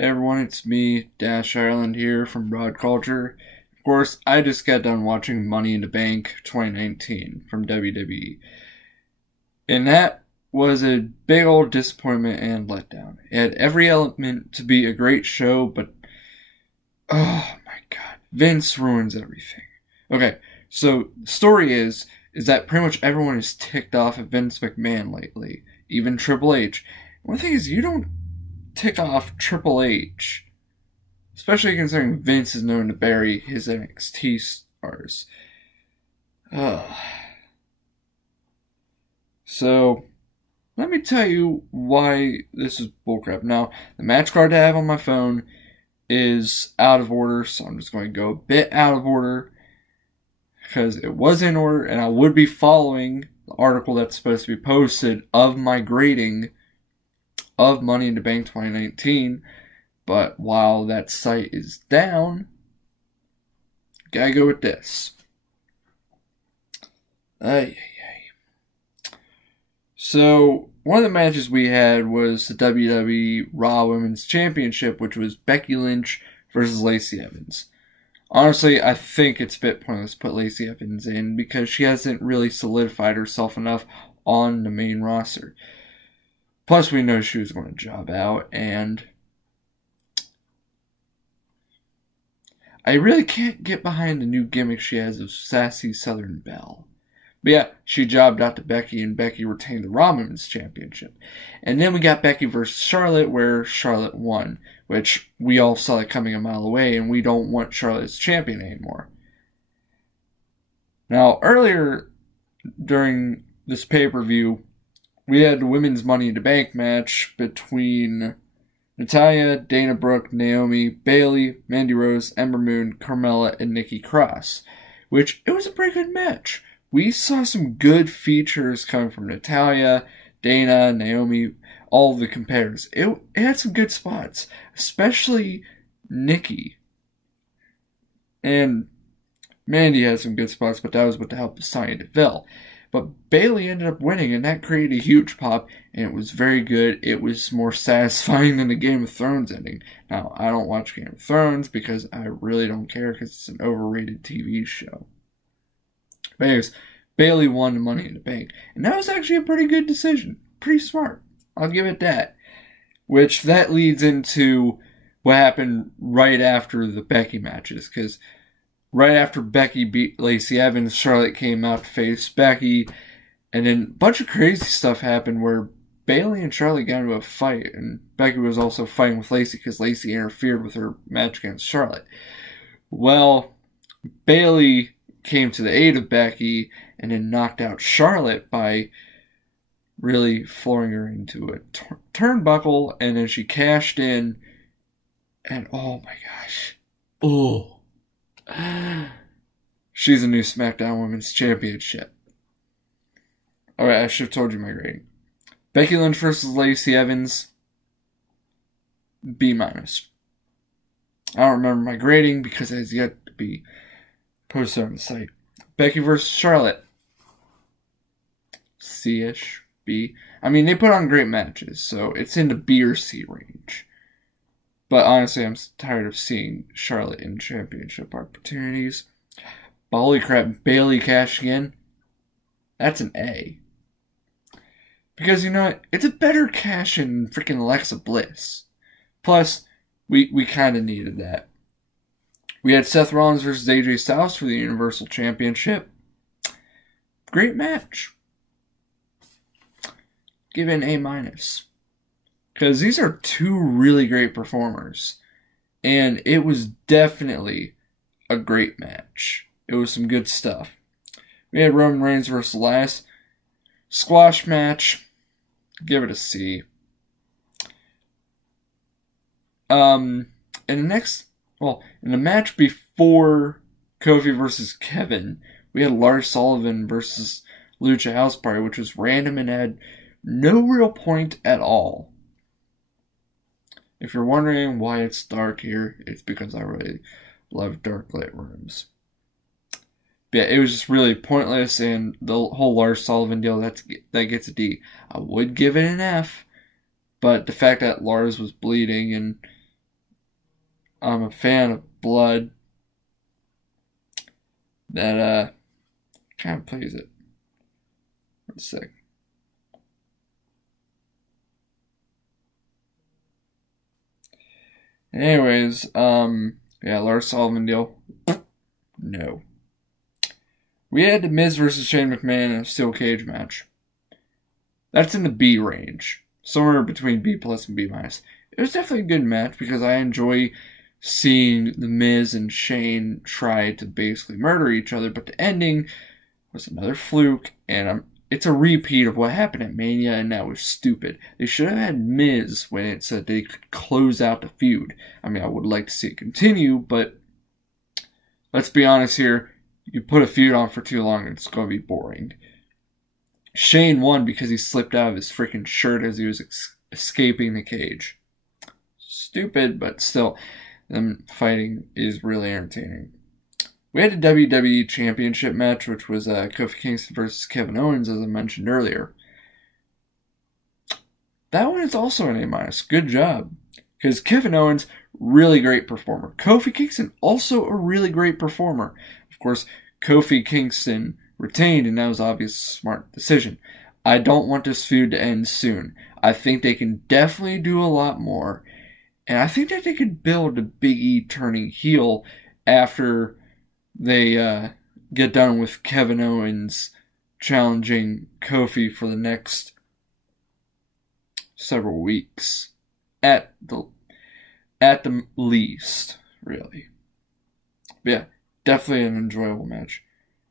Hey everyone, it's me, Dash Ireland here from WhatCulture. Of course, I just got done watching Money in the Bank 2019 from WWE. And that was a big old disappointment and letdown. It had every element to be a great show, but oh my god, Vince ruins everything. Okay, so the story is that pretty much everyone is ticked off at Vince McMahon lately, even Triple H. One thing is, you don't tick off Triple H, especially considering Vince is known to bury his NXT stars. So, let me tell you why this is bullcrap. Now, the match card I have on my phone is out of order, so I'm just going to go a bit out of order because it was in order, and I would be following the article that's supposed to be posted of my grading of Money in the Bank 2019, but while that site is down, gotta go with this. So, one of the matches we had was the WWE Raw Women's Championship, which was Becky Lynch versus Lacey Evans. Honestly, I think it's a bit pointless to put Lacey Evans in because she hasn't really solidified herself enough on the main roster. Plus, we know she was going to job out, and I really can't get behind the new gimmick she has of Sassy Southern Belle. But yeah, she jobbed out to Becky, and Becky retained the Raw Women's Championship. And then we got Becky versus Charlotte, where Charlotte won, which we all saw it coming a mile away, and we don't want Charlotte as champion anymore. Now, earlier during this pay-per-view, we had the Women's Money in the Bank match between Natalya, Dana Brooke, Naomi, Bayley, Mandy Rose, Ember Moon, Carmella, and Nikki Cross, which it was a pretty good match. We saw some good features coming from Natalya, Dana, Naomi, all the competitors. It had some good spots, especially Nikki. And Mandy had some good spots, but that was with the help of Sonya Deville. But Bayley ended up winning, and that created a huge pop, and it was very good. It was more satisfying than the Game of Thrones ending. Now, I don't watch Game of Thrones because I really don't care because it's an overrated TV show. But anyways, Bayley won the Money in the Bank, and that was actually a pretty good decision. Pretty smart. I'll give it that. Which, that leads into what happened right after the Becky matches, because right after Becky beat Lacey Evans, Charlotte came out to face Becky, and then a bunch of crazy stuff happened where Bayley and Charlotte got into a fight, and Becky was also fighting with Lacey because Lacey interfered with her match against Charlotte. Well, Bayley came to the aid of Becky and then knocked out Charlotte by really flooring her into a turnbuckle, and then she cashed in, and oh my gosh. Oh. She's a new SmackDown Women's Championship. Alright, I should have told you my grading. Becky Lynch versus Lacey Evans, B-. I don't remember my grading because it has yet to be posted on the site. Becky versus Charlotte, C-ish, B. I mean, they put on great matches, so it's in the B or C range. But honestly, I'm tired of seeing Charlotte in championship opportunities. But holy crap, Bayley cashing in? That's an A. Because, you know what? It's a better cash in freaking Alexa Bliss. Plus, we kind of needed that. We had Seth Rollins versus AJ Styles for the Universal Championship. Great match. Give it an A-. Because these are two really great performers. And it was definitely a great match. It was some good stuff. We had Roman Reigns versus Elias. Squash match. Give it a C. In the match before Kofi versus Kevin, we had Lars Sullivan versus Lucha House Party, which was random and had no real point at all. If you're wondering why it's dark here, it's because I really love dark lit rooms. But yeah, it was just really pointless, and the whole Lars Sullivan deal, that gets a D. I would give it an F, but the fact that Lars was bleeding and I'm a fan of blood. That kind of plays it. One sec. Anyways, yeah, Lars Sullivan deal. No. We had The Miz versus Shane McMahon in a steel cage match. That's in the B range. Somewhere between B plus and B minus. It was definitely a good match because I enjoy seeing The Miz and Shane try to basically murder each other, but the ending was another fluke, and it's a repeat of what happened at Mania, and that was stupid. They should have had Miz when it said they could close out the feud. I mean, I would like to see it continue, but let's be honest here. You put a feud on for too long, it's going to be boring. Shane won because he slipped out of his freaking shirt as he was escaping the cage. Stupid, but still, them fighting is really entertaining. We had a WWE Championship match, which was Kofi Kingston versus Kevin Owens, as I mentioned earlier. That one is also an A-. Good job. Because Kevin Owens, really great performer. Kofi Kingston, also a really great performer. Of course, Kofi Kingston retained, and that was obviously a smart decision. I don't want this feud to end soon. I think they can definitely do a lot more. And I think that they could build a Big E turning heel after they get done with Kevin Owens challenging Kofi for the next several weeks. At the least, really. But yeah, definitely an enjoyable match.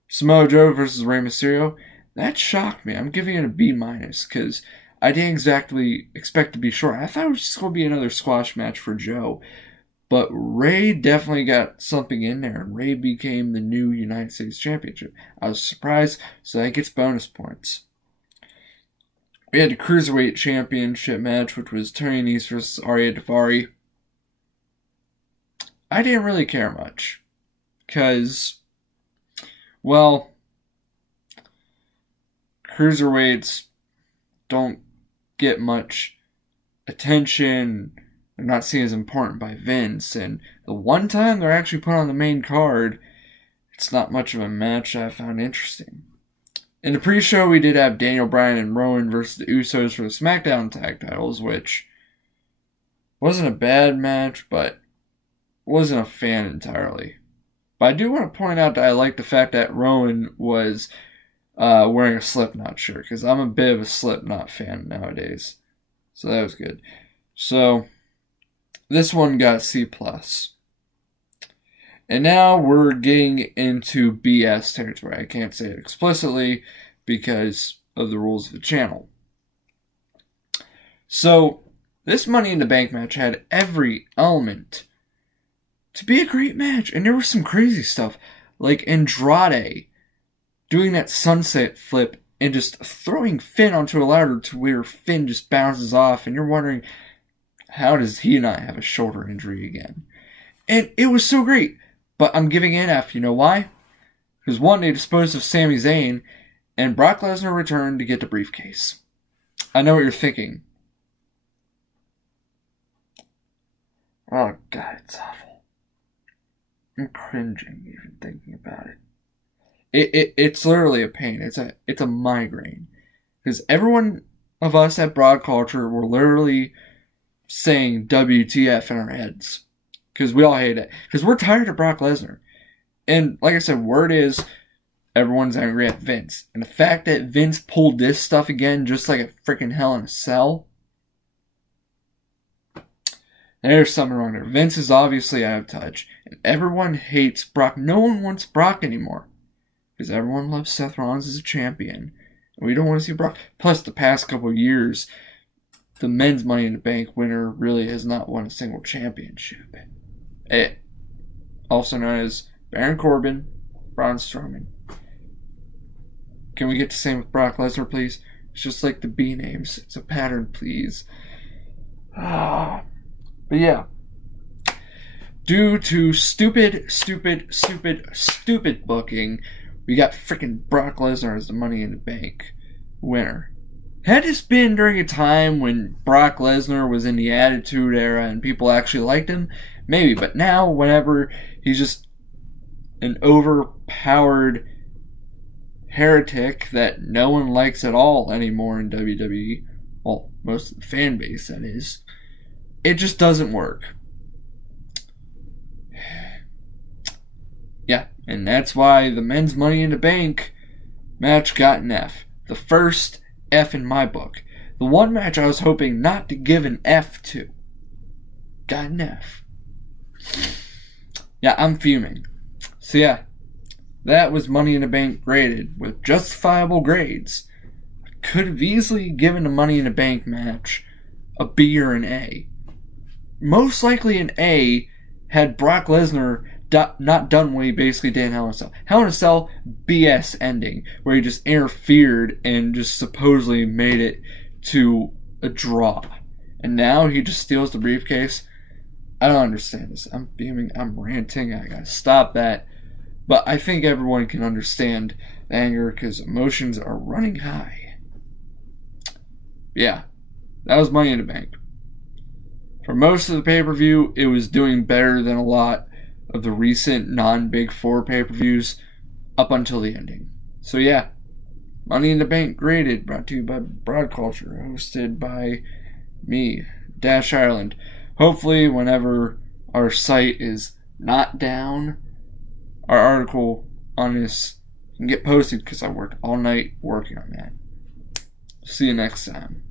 Samoa Joe versus Rey Mysterio. That shocked me. I'm giving it a B- because I didn't exactly expect to be short. I thought it was just going to be another squash match for Joe. But Rey definitely got something in there, and Rey became the new United States Championship. I was surprised, so that gets bonus points. We had the Cruiserweight Championship match, which was Tony Nese versus Arya Daivari. I didn't really care much, because, well, Cruiserweights don't get much attention. They're not seen as important by Vince, and the one time they're actually put on the main card, it's not much of a match I found interesting. In the pre-show, we did have Daniel Bryan and Rowan versus the Usos for the SmackDown tag titles, which wasn't a bad match, but wasn't a fan entirely. But I do want to point out that I like the fact that Rowan was wearing a Slipknot shirt, because I'm a bit of a Slipknot fan nowadays. So that was good. So this one got C+. And now we're getting into BS territory. I can't say it explicitly because of the rules of the channel. So this Money in the Bank match had every element to be a great match. And there was some crazy stuff, like Andrade doing that sunset flip and just throwing Finn onto a ladder to where Finn just bounces off. And you're wondering, how does he not have a shoulder injury again? And it was so great. But I'm giving an F. You know why? Because one, they disposed of Sami Zayn, and Brock Lesnar returned to get the briefcase. I know what you're thinking. Oh, God, it's awful. I'm cringing even thinking about it. It's literally a pain. It's a migraine. Because everyone of us at WhatCulture were literally saying WTF in our heads. Because we all hate it. Because we're tired of Brock Lesnar. And like I said, word is everyone's angry at Vince. And the fact that Vince pulled this stuff again just like a freaking Hell in a Cell. There's something wrong there. Vince is obviously out of touch. And everyone hates Brock. No one wants Brock anymore. Because everyone loves Seth Rollins as a champion. And we don't want to see Brock. Plus, the past couple of years, the men's Money in the Bank winner really has not won a single championship. It, also known as Baron Corbin, Braun Strowman. Can we get the same with Brock Lesnar, please? It's just like the B names. It's a pattern, please. But yeah. Due to stupid booking, we got freaking Brock Lesnar as the Money in the Bank winner. Had this been during a time when Brock Lesnar was in the Attitude Era and people actually liked him? Maybe, but now, whenever he's just an overpowered heretic that no one likes at all anymore in WWE, well, most of the fan base, that is, it just doesn't work. Yeah, and that's why the men's Money in the Bank match got an F. The first F in my book. The one match I was hoping not to give an F to got an F. Yeah, I'm fuming. So yeah, that was Money in the Bank graded with justifiable grades. I could have easily given the Money in the Bank match a B or an A. Most likely an A had Brock Lesnar not done what he basically did in Hell in a Cell. Hell in a Cell BS ending, where he just interfered and just supposedly made it to a draw. And now he just steals the briefcase. I don't understand this. I'm fuming, I'm ranting, I gotta stop that. But I think everyone can understand the anger because emotions are running high. Yeah, that was Money in the Bank. For most of the pay-per-view, it was doing better than a lot of the recent non-Big Four pay-per-views up until the ending. So yeah, Money in the Bank graded, brought to you by WhatCulture, hosted by me, Dash Ireland. Hopefully, whenever our site is not down, our article on this can get posted because I worked all night working on that. See you next time.